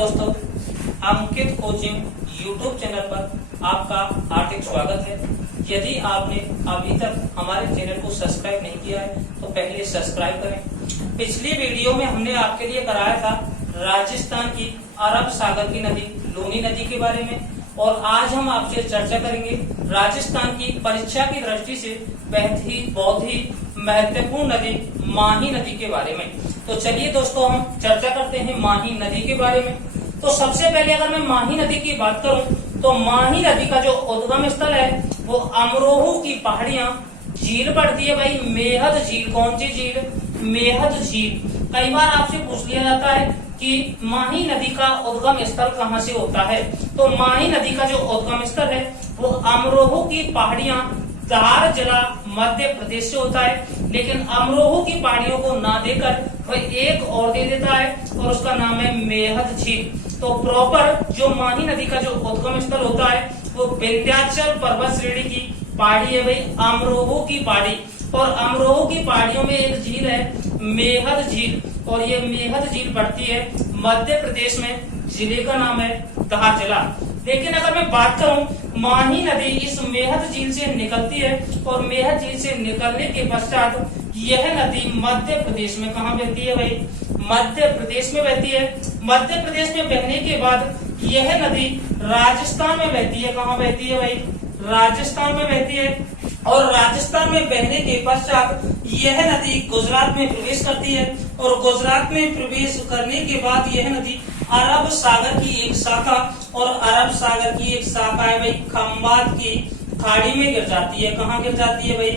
दोस्तों, अंकित coaching YouTube channel पर आपका हार्दिक स्वागत है। यदि आपने अभी तक हमारे चैनल को सब्सक्राइब नहीं किया है तो पहले सब्सक्राइब करें। पिछली वीडियो में हमने आपके लिए कराया था राजस्थान की अरब सागर की नदी लूनी नदी के बारे में, और आज हम आपसे चर्चा करेंगे राजस्थान की परीक्षा की दृष्टि से बहुत ही महत्वपूर्ण नदी माही नदी के बारे में। तो चलिए दोस्तों, हम चर्चा करते हैं माही नदी के बारे में। तो सबसे पहले अगर मैं माही नदी की बात करूं तो माही नदी का जो उद्गम स्थल है वो अमरोह की पहाड़ियां झील पड़ती है भाई, मेहद झील। कौन सी झील? मेहद झील। कई बार आपसे पूछ लिया जाता है कि माही नदी का उद्गम स्थल कहाँ से होता है, तो माही नदी का जो उद्गम स्थल है वो अमरोह की पहाड़ियां धार जिला मध्य प्रदेश से होता है। लेकिन अमरोह की पहाड़ियों को ना देकर वह एक और दे देता है और उसका नाम है मेहद झील। तो प्रॉपर जो माही नदी का जो उद्गम स्थल होता है वो विंध्याचल पर्वत श्रेणी की पहाड़ी है भाई, अमरोह की पहाड़ी। और अमरोह की पहाड़ियों में एक झील है मेहद झील, और ये मेहद झील पड़ती है मध्य प्रदेश में। जिले का नाम है धार जिला। लेकिन अगर मैं बात करूं, माही नदी इस मेहद झील से निकलती है और मेहद झील से निकलने के पश्चात यह नदी मध्य प्रदेश में कहाँ बहती है भाई? मध्य प्रदेश में बहती है। मध्य प्रदेश में बहने के बाद यह नदी राजस्थान में बहती है। कहाँ बहती है भाई? राजस्थान में बहती है। और राजस्थान में बहने के पश्चात यह नदी गुजरात में प्रवेश करती है, और गुजरात में प्रवेश करने के बाद यह नदी अरब सागर की एक शाखा, और अरब सागर की एक शाखा है भाई खंबात की खाड़ी में गिर जाती है। कहाँ गिर जाती है भाई?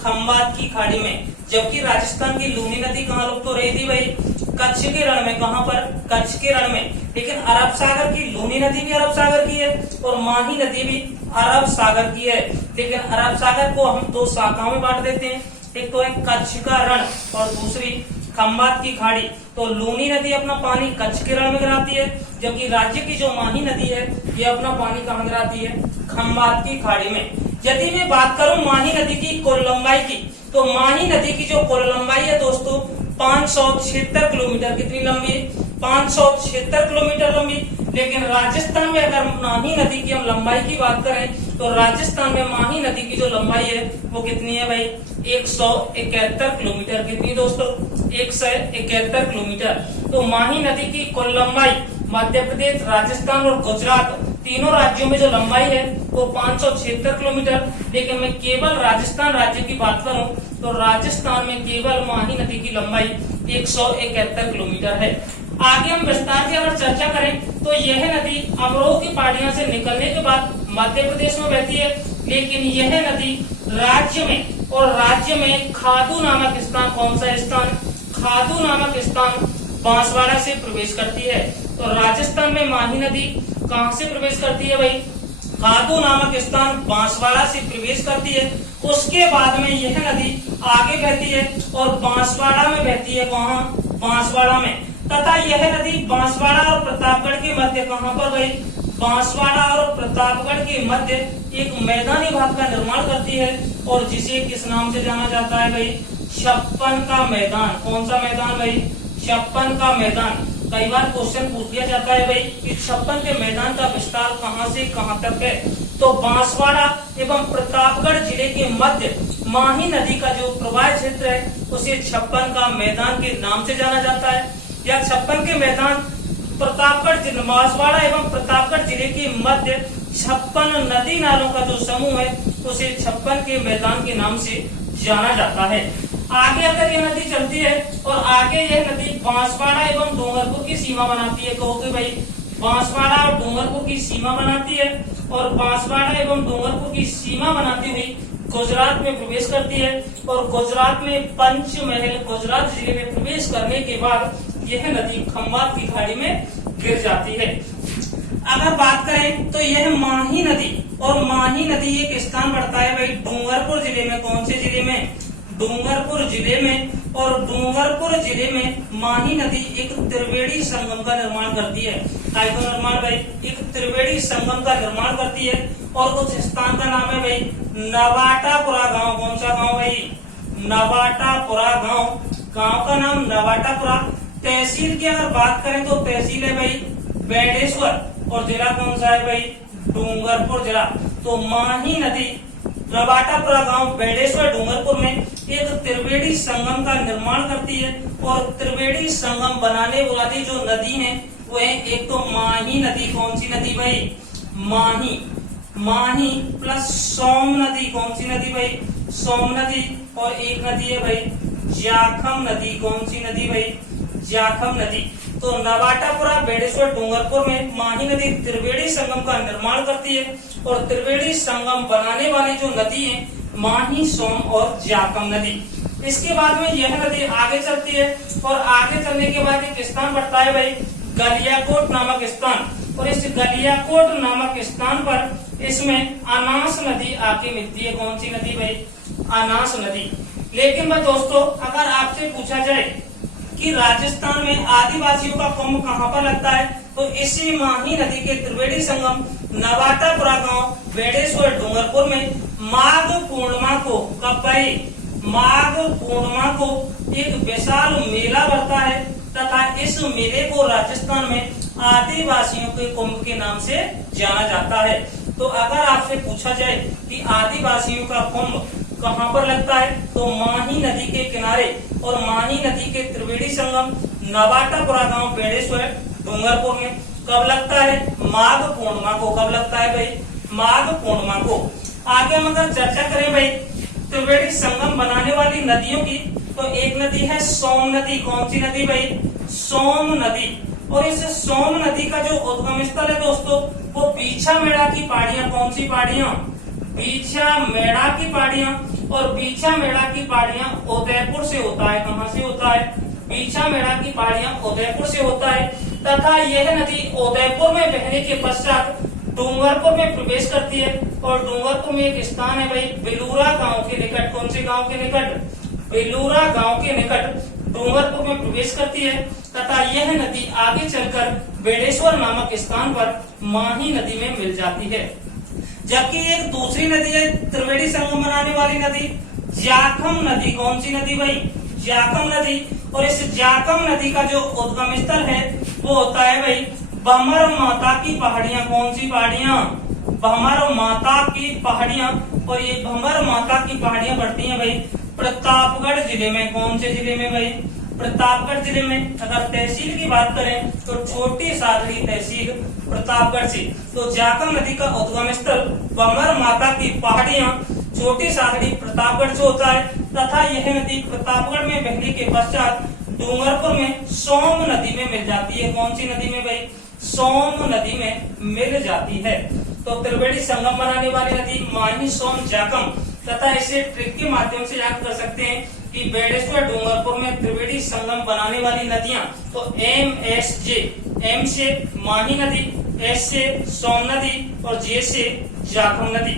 खंबात की खाड़ी में। जबकि राजस्थान की लूनी नदी कहाँ लुप्त हो रही थी भाई? कच्छ के रण में। कहाँ पर? कच्छ के रण में। लेकिन अरब सागर की लूनी नदी भी अरब सागर की है और माही नदी भी अरब सागर की है। लेकिन अरब सागर को हम दो शाखाओं में बांट देते हैं, एक तो है कच्छ का रण और दूसरी खंबात की खाड़ी। तो लूनी नदी अपना पानी कच्छ के रण में गिराती है, जबकि राज्य की जो माही नदी है ये अपना पानी कहाँ गिराती है? खंबात की खाड़ी में। यदि मैं बात करूं माही नदी की कुल लंबाई की, तो माही नदी की जो कुल लंबाई है दोस्तों 576 किलोमीटर। कितनी लंबी? 576 किलोमीटर लंबी। लेकिन राजस्थान में अगर माही नदी की हम लंबाई की बात करें तो राजस्थान में माही नदी की जो लंबाई है वो कितनी है भाई? 171 किलोमीटर। कितनी दोस्तों? 171 किलोमीटर। तो माही नदी की कुल लंबाई मध्य प्रदेश, राजस्थान और गुजरात तीनों राज्यों में जो लंबाई है वो 576 किलोमीटर। लेकिन मैं केवल राजस्थान राज्य की बात करूं तो राजस्थान में केवल माही नदी की लंबाई 171 किलोमीटर है। आगे हम विस्तार से अगर चर्चा करें तो यह नदी अमरोह की पहाड़ियों से निकलने के बाद मध्य प्रदेश में बहती है। लेकिन यह नदी राज्य में, और राज्य में खादू नामक स्थान, कौन सा स्थान? खादू नामक स्थान बांसवाड़ा से प्रवेश करती है। तो राजस्थान में माही नदी कहां से प्रवेश करती है भाई? खादू नामक स्थान बांसवाड़ा से प्रवेश करती है। उसके बाद में यह नदी आगे बहती है और बांसवाड़ा में बहती है। वहां बांसवाड़ा में। तथा यह नदी बांसवाड़ा और प्रतापगढ़ के मध्य कहां पर भाई? बांसवाड़ा और प्रतापगढ़ के मध्य एक मैदानी भाग का निर्माण करती है, और जिसे किस नाम से जाना जाता है भाई? छप्पन का मैदान। कौन सा मैदान भाई? छप्पन का मैदान। कई बार क्वेश्चन पूछ लिया जाता है भाई कि छप्पन के मैदान का विस्तार कहां से कहां तक है, तो बांसवाड़ा एवं प्रतापगढ़ जिले के मध्य माही नदी का जो प्रवाह क्षेत्र है उसे छप्पन का मैदान के नाम से जाना जाता है। या छप्पन के मैदान प्रतापगढ़, बांसवाड़ा एवं प्रतापगढ़ जिले के मध्य 56 नदी नालों का जो समूह है उसे छप्पन के मैदान के नाम से जाना जाता है। आगे अगर यह नदी चलती है और आगे यह नदी बांसवाड़ा एवं डूंगरपुर की सीमा बनाती है, कहोगे भाई बांसवाड़ा और डूंगरपुर की सीमा बनाती है, और बांसवाड़ा एवं डूंगरपुर की सीमा बनाती हुई गुजरात में प्रवेश करती है, और गुजरात में पंचमहल गुजरात जिले में प्रवेश करने के बाद यह नदी खंबात की खाड़ी में गिर जाती है। अगर बात करें तो यह माही नदी, और माही नदी एक स्थान पड़ता है भाई डूंगरपुर जिले में। कौन से जिले में? डूंगरपुर जिले में। और डूंगरपुर जिले में माही नदी एक त्रिवेणी संगम का निर्माण करती है। काय का निर्माण भाई? एक त्रिवेणी संगम का निर्माण करती है। और उस स्थान का नाम है भाई नवाटापुरा गांव। कौन सा गांव भाई? नवाटापुरा गांव। गांव का नाम नवाटापुरा। तहसील की अगर बात करें तो तहसील है भाई बेडेश्वर और जिला कौन सा है भाई, डूंगरपुर जिला। तो माही नदी रबाटापुरा गांव बेडेश्वर डूंगरपुर में एक त्रिवेणी संगम का निर्माण करती है। और त्रिवेणी संगम बनाने वाली जो नदी है वो है एक तो माही नदी, कौन सी नदी भाई, माही प्लस सोम नदी, कौन सी नदी भाई, सोम नदी। और एक नदी है भाई जाखम नदी, कौन सी नदी भाई, जाखम नदी। तो नबाटापुरा बेडेश्वर डूंगरपुर में माही नदी त्रिवेणी संगम का निर्माण करती है। और त्रिवेणी संगम बनाने वाली जो नदी है माही, सोम और जाखम नदी। इसके बाद में यह नदी आगे चलती है और आगे चलने के बाद एक स्थान पड़ता है भाई गलियाकोट नामक स्थान। और इस गलियाकोट नामक स्थान पर इसमें अनास नदी आके मिलती है, कौन सी नदी भाई, अनास नदी। लेकिन भाई दोस्तों अगर आपसे पूछा जाए कि राजस्थान में आदिवासियों का कुंभ कहाँ पर लगता है, तो इसी माही नदी के त्रिवेणी संगम नबाटापुरा गांव बेडेश्वर डूंगरपुर में माघ पूर्णिमा को, कब भाई, माघ पूर्णिमा को एक विशाल मेला भरता है। तथा इस मेले को राजस्थान में आदिवासियों के कुंभ के नाम से जाना जाता है। तो अगर आपसे पूछा जाए कि आदिवासियों का कुंभ कहाँ पर लगता है, तो माही नदी के किनारे और माही नदी के त्रिवेणी संगम नबाटापुरा गांव बेडेश्वर डूंगरपुर में कब लगता है, माघ पूर्णिमा को। कब लगता है भाई, माघ पूर्णिमा को। आगे हम अगर चर्चा करें भाई त्रिवेणी संगम बनाने वाली नदियों की, तो एक नदी है सोम नदी, कौन सी नदी भाई, सोम नदी। और इस सोम नदी का जो उद्गम स्थल है दोस्तों वो बीछा मेड़ा की पहाड़ियां, कौन सी पहाड़ियां, बीछा मेड़ा की पहाड़ियां। और बीछा मेड़ा की पहाड़ियां उदयपुर से होता है, कहाँ से होता है, बीछा मेड़ा की पहाड़ियां उदयपुर से होता है। तथा यह नदी उदयपुर में बहने के पश्चात डूंगरपुर में प्रवेश करती है। और डूंगरपुर में एक स्थान है भाई बेलूरा गांव के निकट, कौन से गांव के निकट, बेलूरा गांव के निकट डूंगरपुर में प्रवेश करती है। तथा यह नदी आगे चलकर बेडेश्वर नामक स्थान पर माही नदी में मिल जाती है। जबकि एक दूसरी नदी है त्रिवेणी संगम बनाने वाली नदी जाखम नदी, कौन सी नदी भाई, जाखम नदी। और इस जाखम नदी का जो उद्गम स्थल है वो होता है भाई भमर माता की पहाड़ियां, कौन सी पहाड़ियां, भमर माता की पहाड़ियां। और ये भमर माता की पहाड़ियां पड़ती हैं भाई प्रतापगढ़ जिले में, कौन से जिले में भाई, प्रतापगढ़ जिले में। अगर तहसील की बात करें तो छोटी सादड़ी तहसील प्रतापगढ़ से। तो जाखम नदी का उद्गम स्थल भमर माता की पहाड़ियां छोटी सादड़ी प्रतापगढ़ से होता है। तथा यह नदी प्रतापगढ़ में बहने के पश्चात डूंगरपुर में सोम नदी में मिल जाती है, कौन सी नदी में भाई, सोम नदी में मिल जाती है। तो त्रिवेणी संगम बनाने वाली नदी माही, सोम, जाखम। तथा इसे ट्रिक के माध्यम से याद कर सकते हैं कि बेडेश्वर डूंगरपुर में त्रिवेणी संगम बनाने वाली नदियां, तो MSJ, M से माही नदी, S से सोम नदी और J से जाखम नदी।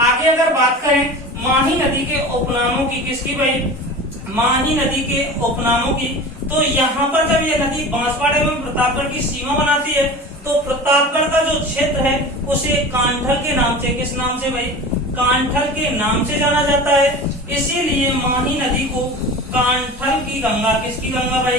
आगे अगर बात करें माही नदी के उपनामों की, किसकी भाई, माही नदी के उपनामों की, तो यहाँ पर जब ये नदी बांसवाड़ा एवं प्रतापगढ़ की सीमा बनाती है तो प्रतापगढ़ का जो क्षेत्र है उसे कांठल के नाम से, किस नाम से भाई, कांठल के नाम से जाना जाता है। इसीलिए माही नदी को कांठल की गंगा, किसकी गंगा भाई,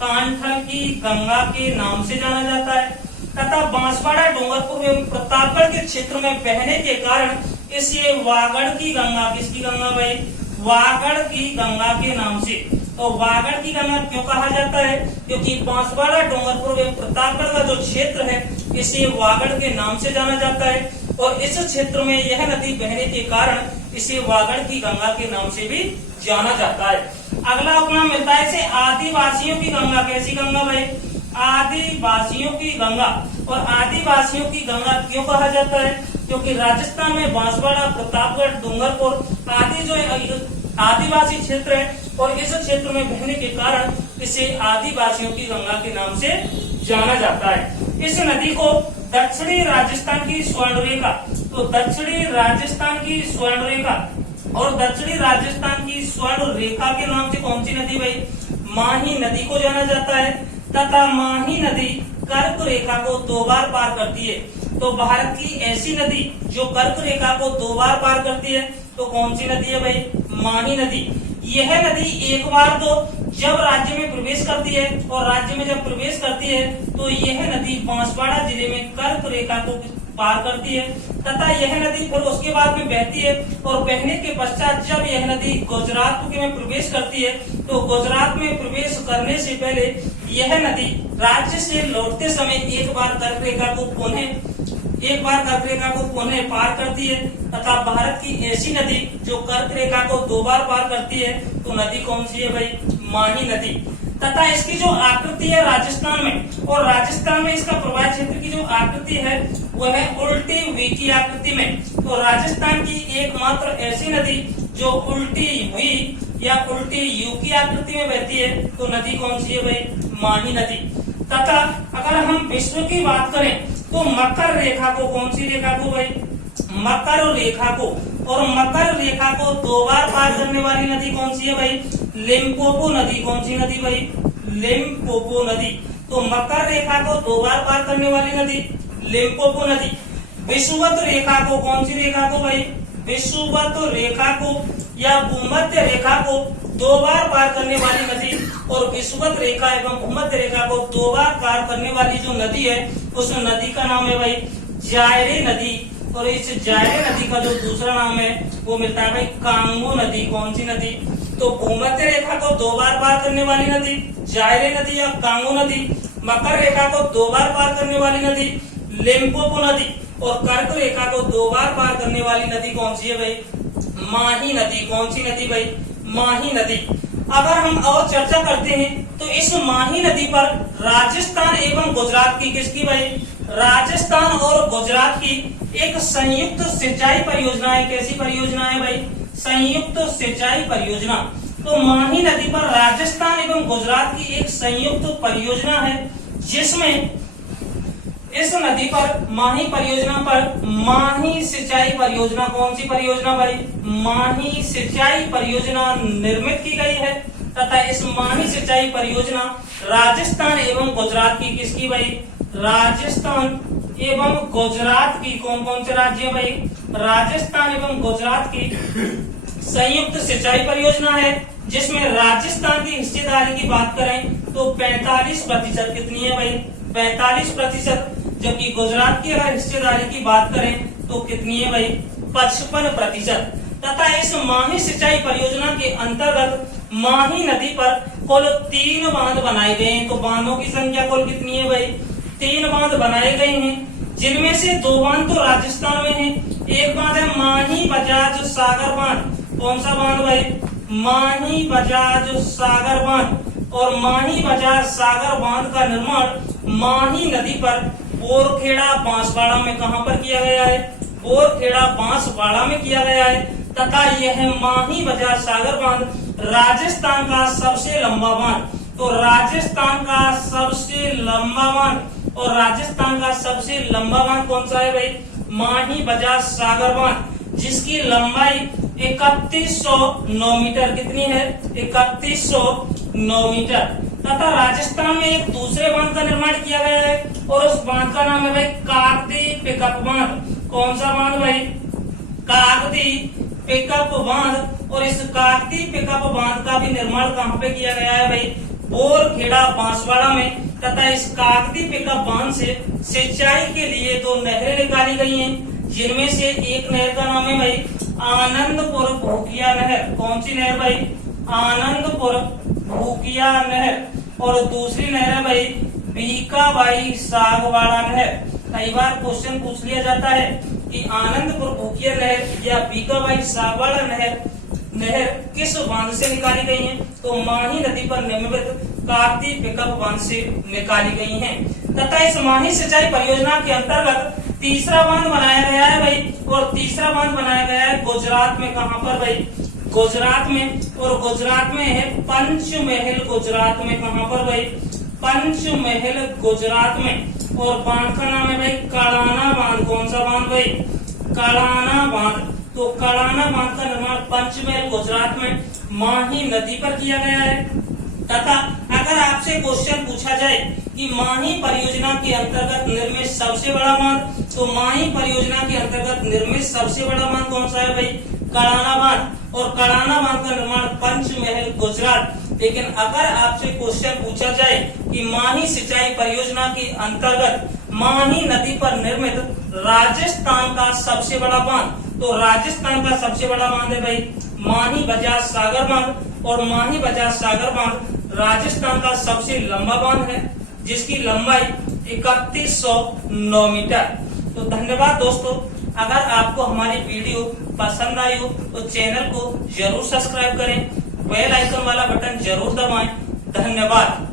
कांठल की गंगा के नाम से जाना जाता है। तथा बांसवाड़ा डूंगरपुर एवं प्रतापगढ़ के क्षेत्र में बहने के कारण इसे वागड़ की गंगा, किसकी गंगा भाई, वागड़ की गंगा के नाम से। तो वागड़ की गंगा क्यों कहा जाता है, क्योंकि बांसवाड़ा डूंगरपुर एवं प्रतापगढ़ का जो क्षेत्र है इसे वागड़ के नाम से जाना जाता है। और इस क्षेत्र में यह नदी बहने के कारण इसे वागड़ की गंगा के नाम से भी जाना जाता है। अगला उपनाम मिलता है इसे आदिवासियों की गंगा, कैसी गंगा भाई, आदिवासियों की गंगा। और आदिवासियों की गंगा क्यों कहा जाता है, क्योंकि राजस्थान में बांसवाड़ा, प्रतापगढ़, डूंगरपुर आदि जो आदिवासी क्षेत्र है और इस क्षेत्र में बहने के कारण इसे आदिवासियों की गंगा के नाम से जाना जाता है। इस नदी को दक्षिणी राजस्थान की स्वर्ण रेखा, तो दक्षिणी राजस्थान की स्वर्ण रेखा और दक्षिणी राजस्थान की स्वर्ण रेखा के नाम से कौन सी नदी भाई, माही नदी को जाना जाता है। तथा माही नदी कर्क रेखा को 2 बार पार करती है। तो भारत की ऐसी नदी जो कर्क रेखा को 2 बार पार करती है तो कौन सी नदी है भाई, माही नदी। यह नदी एक बार तो जब राज्य में प्रवेश करती है और राज्य में जब प्रवेश करती है तो यह नदी बांसवाड़ा जिले में कर्क रेखा को पार करती है तथा यह नदी फिर उसके बाद में बहती है और बहने के पश्चात जब यह नदी गुजरात में प्रवेश करती है तो गुजरात में प्रवेश करने से पहले यह नदी राज्य से लौटते समय एक बार कर्क रेखा को पुनः पार करती है तथा भारत की ऐसी नदी जो कर्क रेखा को 2 बार पार करती है तो नदी कौन सी है भाई? माही नदी। तथा इसकी जो आकृति है राजस्थान में, और राजस्थान में इसका प्रवाह क्षेत्र की जो आकृति है वह है उल्टी वी की आकृति में। तो राजस्थान की एकमात्र ऐसी नदी जो उल्टी वी या उल्टी यू की आकृति में बहती है तो नदी कौन सी है भाई? माही नदी। तथा अगर हम विश्व की बात करें तो मकर रेखा को, कौन सी रेखा को भाई? मकर रेखा को, और मकर रेखा को 2 बार पार करने वाली नदी कौन सी है भाई? लिम्पोपो नदी। कौन सी नदी भाई? लिम्पोपो नदी। तो मकर रेखा को 2 बार पार करने वाली नदी लिम्पोपो नदी। विषुवत रेखा को, कौन सी रेखा को भाई? विषुवत रेखा को या भूमध्य रेखा को 2 बार पार करने वाली नदी, और विषुवत रेखा एवं भूमध्य रेखा को 2 बार पार करने वाली जो नदी है उस नदी का नाम है भाई जायरे नदी। और इस जायरे नदी का जो दूसरा नाम है वो मिलता है भाई कांगो नदी। कौन सी नदी? तो भूमध्य रेखा को 2 बार पार करने वाली नदी जायरे नदी या कांगो नदी, मकर रेखा को 2 बार पार करने वाली नदी लिम्पोपो नदी, और कर्क रेखा को 2 बार पार करने वाली नदी कौन सी है भाई? माही नदी। कौन सी नदी भाई? माही नदी। अगर हम और चर्चा करते हैं तो इस माही नदी पर राजस्थान एवं गुजरात की, किसकी भाई? राजस्थान और गुजरात की एक संयुक्त सिंचाई परियोजना है। कैसी परियोजना है भाई? संयुक्त सिंचाई परियोजना। तो माही नदी पर राजस्थान एवं गुजरात की एक संयुक्त परियोजना है जिसमें इस नदी पर माही परियोजना पर माही सिंचाई परियोजना, कौन सी परियोजना भाई? माही सिंचाई परियोजना निर्मित की गई है तथा इस माही सिंचाई परियोजना राजस्थान एवं गुजरात की, किसकी भाई? राजस्थान एवं गुजरात की। कौन कौन से राज्य है भाई? राजस्थान एवं गुजरात की संयुक्त सिंचाई परियोजना है जिसमें राजस्थान की हिस्सेदारी की बात करें तो 45%। कितनी है भाई? 45%। जबकि गुजरात की अगर हिस्सेदारी की बात करें तो कितनी है भाई? 55%। तथा इस माही सिंचाई परियोजना के अंतर्गत माही नदी पर कुल 3 बांध बनाए गए हैं। तो बांधों की संख्या कुल कितनी है भाई? 3 बांध बनाए गए हैं जिनमें से 2 बांध तो राजस्थान में है। एक बांध है माही बजाज सागर बांध। कौन सा बांध भाई? माही बजाज सागर बांध। और माही बजाज सागर बांध का निर्माण माही नदी पर बोरखेड़ा बांसवाड़ा में कहां पर किया गया है? बोरखेड़ा बांसवाड़ा में किया गया है। तथा यह माही बजाज सागर बांध राजस्थान का सबसे लंबा बांध। तो राजस्थान का सबसे लंबा बांध, और राजस्थान का सबसे लंबा बांध कौन सा है भाई? माही बजाज सागर बांध, जिसकी लंबाई 3109 मीटर। कितनी है? 3109 मीटर। तथा राजस्थान में एक दूसरे बांध का निर्माण किया गया है और उस बांध का नाम है भाई काकती पिकअप बांध। कौन सा बांध भाई? काकती पिकअप बांध। और इस काकती पिकअप बांध का भी निर्माण कहाँ पे किया गया है भाई? बोरखेड़ा बांसवाड़ा में। तथा इस काकती पिकअप बांध से सिंचाई के लिए 2 नहरें निकाली गई हैं जिनमें से एक नहर का नाम है भाई आनंदपुर भूकिया नहर। कौन सी नहर भाई? आनंदपुर भूकिया नहर। और दूसरी नहर है भाई बीकाबाई सागवाड़ा नहर। कई बार क्वेश्चन पूछ लिया जाता है कि आनंदपुर भूकिया नहर या बीकाबाई सागवाड़ा नहर किस बांध से निकाली गई है? तो माही नदी पर निर्मित काकती पिकअप बांध से निकाली गई हैं। तथा इस माही सिंचाई परियोजना के अंतर्गत तीसरा बांध बनाया गया है भाई, और तीसरा बांध बनाया गया है गुजरात में। कहां पर भाई? गुजरात में। और गुजरात में है पंचमहल। गुजरात में कहां पर भाई? पंचमहल गुजरात में। और बांध का नाम है भाई कड़ाना बांध। कौन सा बांध भाई? कड़ाना बांध। तो कड़ाना बांध का निर्माण पंचमहल गुजरात में माही नदी पर किया गया है। तथा अगर आपसे क्वेश्चन पूछा जाए कि माही परियोजना के अंतर्गत निर्मित सबसे बड़ा बांध, तो माही परियोजना के अंतर्गत निर्मित सबसे बड़ा बांध कौन सा है भाई? कड़ाना बांध। और कड़ाना बांध का निर्माण पंचमहल गुजरात लेकिन अगर आपसे क्वेश्चन पूछा जाए कि माही सिंचाई परियोजना के अंतर्गत माही नदी पर निर्मित राजस्थान का सबसे बड़ा बांध, तो राजस्थान का सबसे बड़ा बांध है भाई माही बजाज सागर बांध। और माही बजाज सागर बांध राजस्थान का सबसे लंबा बांध है, जिसकी लंबाई 3109 मीटर। तो धन्यवाद दोस्तों, अगर आपको हमारी वीडियो पसंद आई हो तो चैनल को जरूर सब्सक्राइब करें, बेल आइकन वाला बटन जरूर दबाएं। धन्यवाद।